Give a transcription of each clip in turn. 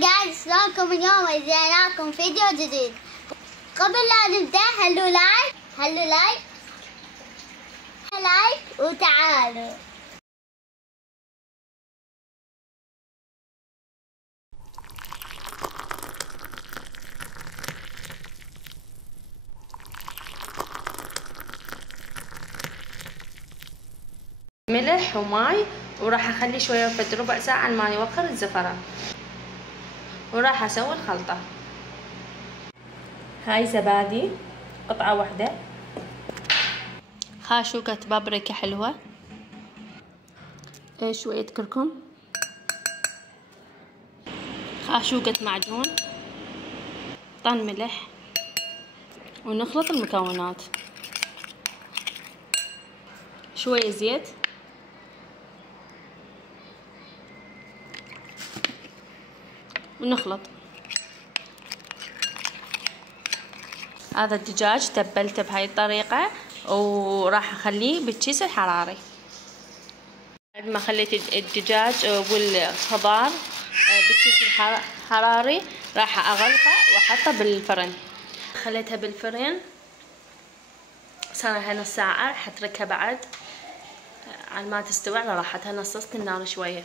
جايز شلونكم اليوم؟ وزيناكم فيديو جديد. قبل لا نبدأ هلو لايك وتعالوا. ملح وماي، وراح اخلي شويه فد ربع ساعه عن ما يوخر الزفران، وراح اسوي الخلطه. هاي زبادي قطعه واحده، خاشوقة بابريكا حلوه، شويه كركم، خاشوقة معجون، طن ملح، ونخلط المكونات. شويه زيت، ونخلط. هذا الدجاج تبلته بهاي الطريقة، وراح اخليه بالكيس الحراري. بعد ما خليت الدجاج والخضار بالكيس الحراري راح اغلقه واحطه بالفرن. خليتها بالفرن صار لها نص ساعة، راح اتركها بعد على ما تستوي على راحتها. نصصت النار شوية.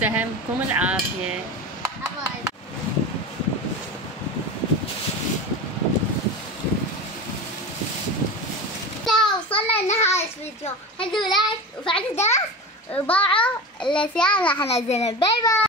سهمكم العافية. وصلنا لنهاية الفيديو. هلو لايك وفعلوا الجرس وباعوا الاشياء اللي راح انزلها. باي باي.